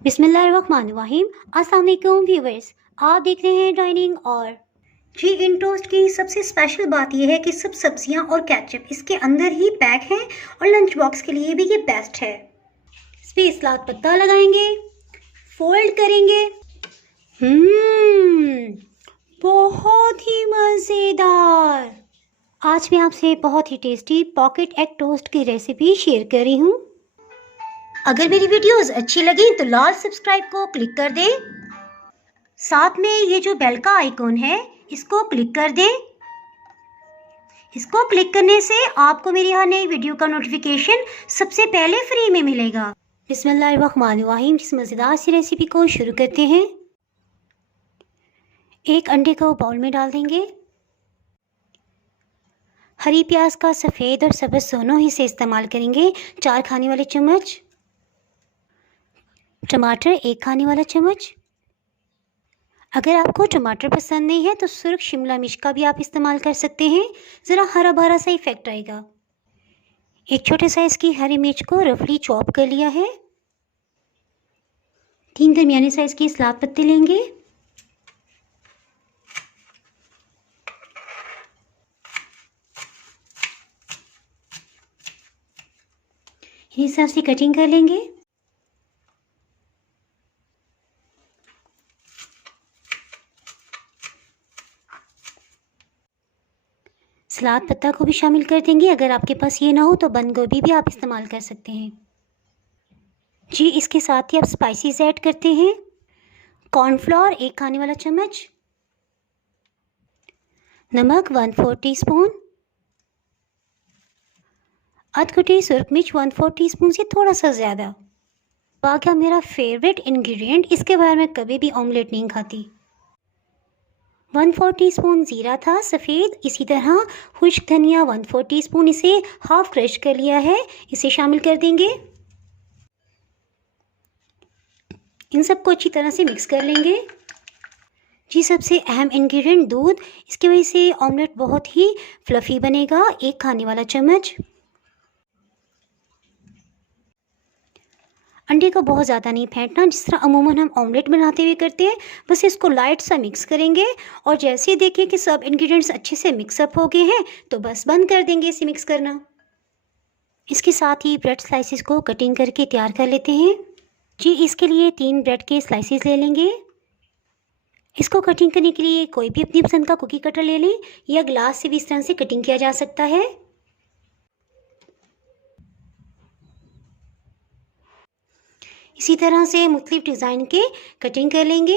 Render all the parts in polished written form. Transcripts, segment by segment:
बिस्मिल्लाहिर्रहमानिर्रहीम। अस्सलाम वालेकुम व्यूवर्स, आप देख रहे हैं डाइनिंग। और जी, इन टोस्ट की सबसे स्पेशल बात यह है कि सब सब्जियां और केचप इसके अंदर ही पैक हैं और लंच बॉक्स के लिए भी ये बेस्ट है। इस पर सलाद पत्ता लगाएंगे, फोल्ड करेंगे। बहुत ही मज़ेदार। आज मैं आपसे बहुत ही टेस्टी पॉकेट एग टोस्ट की रेसिपी शेयर कर रही हूँ। अगर मेरी वीडियोस अच्छी लगी तो लाल सब्सक्राइब को क्लिक कर दें। साथ में ये जो बेल का आइकॉन है इसको क्लिक कर दें। इसको क्लिक करने से आपको मेरी हर नई वीडियो का नोटिफिकेशन सबसे पहले फ्री में मिलेगा। बिस्मिल्लाहिर्रहमानिर्रहीम। इस मज़ेदार सी रेसिपी को शुरू करते हैं। एक अंडे को बाउल में डाल देंगे। हरी प्याज का सफ़ेद और सब्ज़ दोनों हिस्से इस्तेमाल करेंगे। 4 खाने वाले चम्मच। टमाटर 1 खाने वाला चम्मच। अगर आपको टमाटर पसंद नहीं है तो सुर्ख शिमला मिर्च का भी आप इस्तेमाल कर सकते हैं, ज़रा हरा भरा सा इफेक्ट आएगा। एक छोटे साइज़ की हरी मिर्च को रफली चॉप कर लिया है। 3 दरमियाने साइज़ की सलाद पत्ते लेंगे। इस हिसाब से कटिंग कर लेंगे। सलाद पत्ता को भी शामिल कर देंगे। अगर आपके पास ये ना हो तो बंद गोभी भी आप इस्तेमाल कर सकते हैं। जी, इसके साथ ही आप स्पाइसेस ऐड करते हैं। कॉर्नफ्लोर 1 खाने वाला चम्मच। नमक 1/4 टीस्पून। अधकुटी सुर्ख मिर्च 1/4 टीस्पून से थोड़ा सा ज़्यादा। आ गया मेरा फेवरेट इंग्रेडिएंट, इसके बारे में कभी भी ऑमलेट नहीं खाती। 1/4 टीस्पून ज़ीरा था सफ़ेद। इसी तरह खुश्क धनिया 1/4 टीस्पून, इसे हाफ क्रश कर लिया है, इसे शामिल कर देंगे। इन सबको अच्छी तरह से मिक्स कर लेंगे। जी, सबसे अहम इंग्रेडिएंट दूध, इसकी वजह से ऑमलेट बहुत ही फ्लफ़ी बनेगा। 1 खाने वाला चम्मच। अंडे को बहुत ज़्यादा नहीं फेंटना, जिस तरह अमूमन हम ऑमलेट बनाते हुए करते हैं, बस इसको लाइट सा मिक्स करेंगे और जैसे ही देखें कि सब इंग्रेडिएंट्स अच्छे से मिक्सअप हो गए हैं तो बस बंद कर देंगे इसे मिक्स करना। इसके साथ ही ब्रेड स्लाइसेस को कटिंग करके तैयार कर लेते हैं। जी, इसके लिए 3 ब्रेड के स्लाइसेस ले लेंगे। इसको कटिंग करने के लिए कोई भी अपनी पसंद का कुकी कटर ले लें या ग्लास से भी इस तरह से कटिंग किया जा सकता है। इसी तरह से मुख्तलिफ डिज़ाइन के कटिंग कर लेंगे।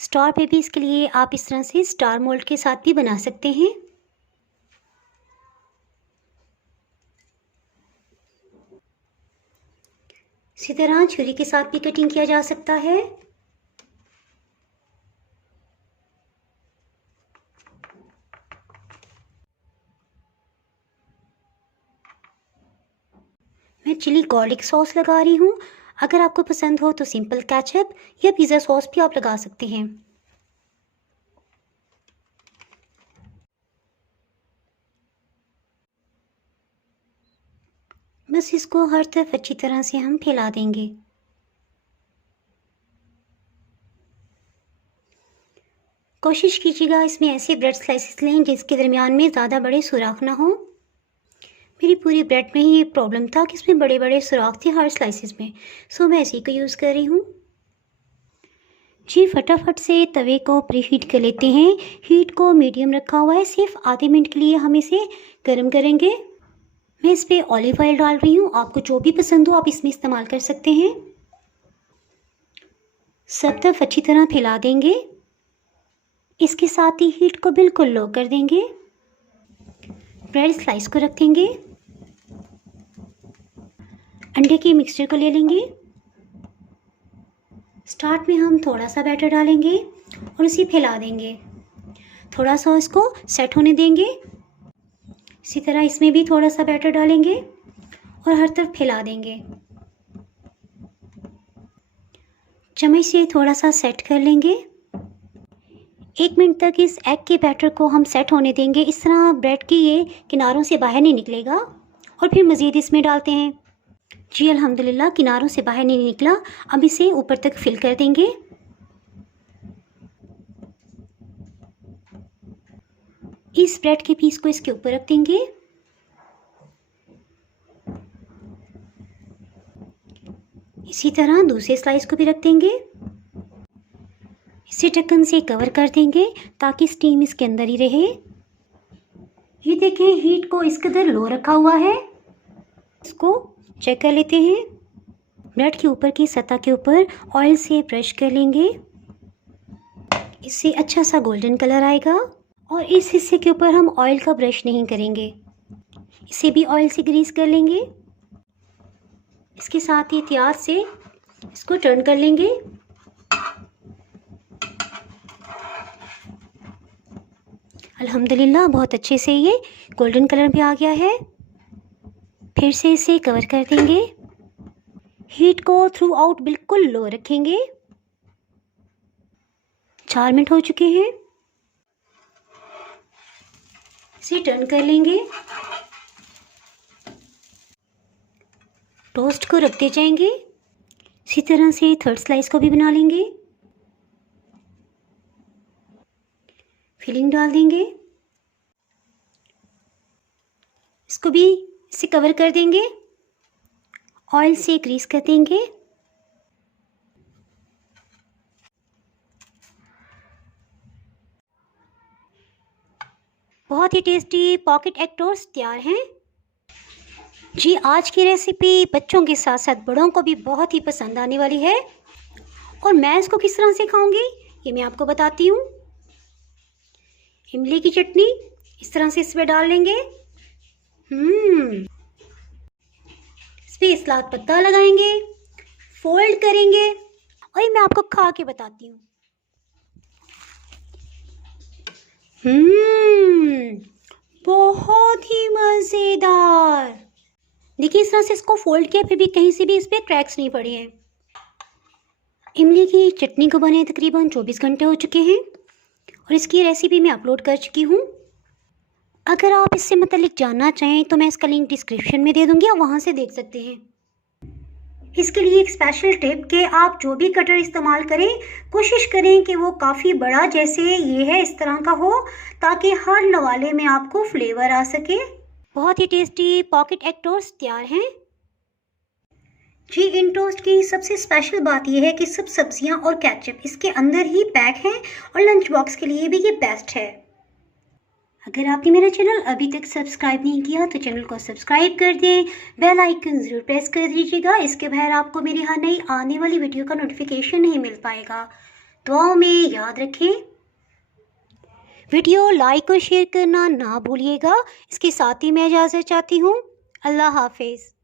स्टार बेबीज़ के लिए आप इस तरह से स्टार मोल्ड के साथ भी बना सकते हैं। इसी तरह छुरी के साथ भी कटिंग किया जा सकता है। मैं चिली गार्लिक सॉस लगा रही हूँ। अगर आपको पसंद हो तो सिंपल केचप या पिज़्ज़ा सॉस भी आप लगा सकते हैं। बस इसको हर तरफ अच्छी तरह से हम फैला देंगे। कोशिश कीजिएगा इसमें ऐसे ब्रेड स्लाइसेस लें जिसके दरमियान में ज़्यादा बड़े सुराख ना हो। मेरी पूरी ब्रेड में ही ये प्रॉब्लम था कि इसमें बड़े बड़े सुराख थे हर स्लाइसेस में, सो मैं इसी को यूज़ कर रही हूँ। जी, फटाफट से तवे को प्रीहीट कर लेते हैं। हीट को मीडियम रखा हुआ है, सिर्फ आधे मिनट के लिए हम इसे गर्म करेंगे। मैं इस पर ऑलिव ऑयल डाल रही हूँ, आपको जो भी पसंद हो आप इसमें इस्तेमाल कर सकते हैं। सब तरफ अच्छी तरह फैला देंगे। इसके साथ ही हीट को बिल्कुल लो कर देंगे। ब्रेड स्लाइस को रख देंगे। अंडे की मिक्सचर को ले लेंगे। स्टार्ट में हम थोड़ा सा बैटर डालेंगे और इसे फैला देंगे। थोड़ा सा इसको सेट होने देंगे। इसी तरह इसमें भी थोड़ा सा बैटर डालेंगे और हर तरफ फैला देंगे। चम्मच से थोड़ा सा सेट कर लेंगे। 1 मिनट तक इस एग के बैटर को हम सेट होने देंगे। इस तरह ब्रेड के ये किनारों से बाहर नहीं निकलेगा। और फिर मज़ीद इसमें डालते हैं। जी अल्हम्दुलिल्लाह किनारों से बाहर नहीं निकला। अब इसे ऊपर तक फिल कर देंगे। इस ब्रेड के पीस को इसके ऊपर रख देंगे। इसी तरह दूसरे स्लाइस को भी रख देंगे। इसे ढक्कन से कवर कर देंगे ताकि स्टीम इसके अंदर ही रहे। ये देखें हीट को इस कदर लो रखा हुआ है। इसको चेक कर लेते हैं। ब्रेड के ऊपर की सतह के ऊपर ऑयल से ब्रश कर लेंगे। इससे अच्छा सा गोल्डन कलर आएगा। और इस हिस्से के ऊपर हम ऑयल का ब्रश नहीं करेंगे, इसे भी ऑयल से ग्रीस कर लेंगे। इसके साथ ही एहतियात से इसको टर्न कर लेंगे। अल्हम्दुलिल्लाह बहुत अच्छे से ये गोल्डन कलर भी आ गया है। फिर से इसे कवर कर देंगे। हीट को थ्रू आउट बिल्कुल लो रखेंगे। 4 मिनट हो चुके हैं। इसे टर्न कर लेंगे। टोस्ट को रखते जाएंगे। इसी तरह से थर्ड स्लाइस को भी बना लेंगे। फिलिंग डाल देंगे। इसको भी इसे कवर कर देंगे। ऑयल से ग्रीस कर देंगे। बहुत ही टेस्टी पॉकेट एग टोस्ट तैयार हैं। जी आज की रेसिपी बच्चों के साथ साथ बड़ों को भी बहुत ही पसंद आने वाली है। और मैं इसको किस तरह से खाऊंगी ये मैं आपको बताती हूँ। इमली की चटनी इस तरह से इसमें डाल लेंगे। इस पर सलाद पत्ता लगाएंगे, फोल्ड करेंगे और ये मैं आपको खा के बताती हूँ। बहुत ही मज़ेदार। देखिए इस तरह से इसको फोल्ड किया फिर भी कहीं से भी इस पर क्रैक्स नहीं पड़े हैं। इमली की चटनी को बने तकरीबन 24 घंटे हो चुके हैं और इसकी रेसिपी मैं अपलोड कर चुकी हूँ। अगर आप इससे मतलब जानना चाहें तो मैं इसका लिंक डिस्क्रिप्शन में दे दूँगी, आप वहाँ से देख सकते हैं। इसके लिए एक स्पेशल टिप कि आप जो भी कटर इस्तेमाल करें कोशिश करें कि वो काफ़ी बड़ा जैसे ये है इस तरह का हो ताकि हर नवाले में आपको फ्लेवर आ सके। बहुत ही टेस्टी पॉकेट एग टोस्ट तैयार हैं। जी इन टोस्ट की सबसे स्पेशल बात यह है कि सब सब्जियां और केचप इसके अंदर ही पैक हैं और लंच बॉक्स के लिए भी ये बेस्ट है। अगर आपने मेरा चैनल अभी तक सब्सक्राइब नहीं किया तो चैनल को सब्सक्राइब कर दें, बेल आइकन ज़रूर प्रेस कर दीजिएगा। इसके बगैर आपको मेरी हर नई आने वाली वीडियो का नोटिफिकेशन नहीं मिल पाएगा। दुआओं में याद रखें। वीडियो लाइक और शेयर करना ना भूलिएगा। इसके साथ ही मैं इजाज़त चाहती हूँ। अल्लाह हाफिज़।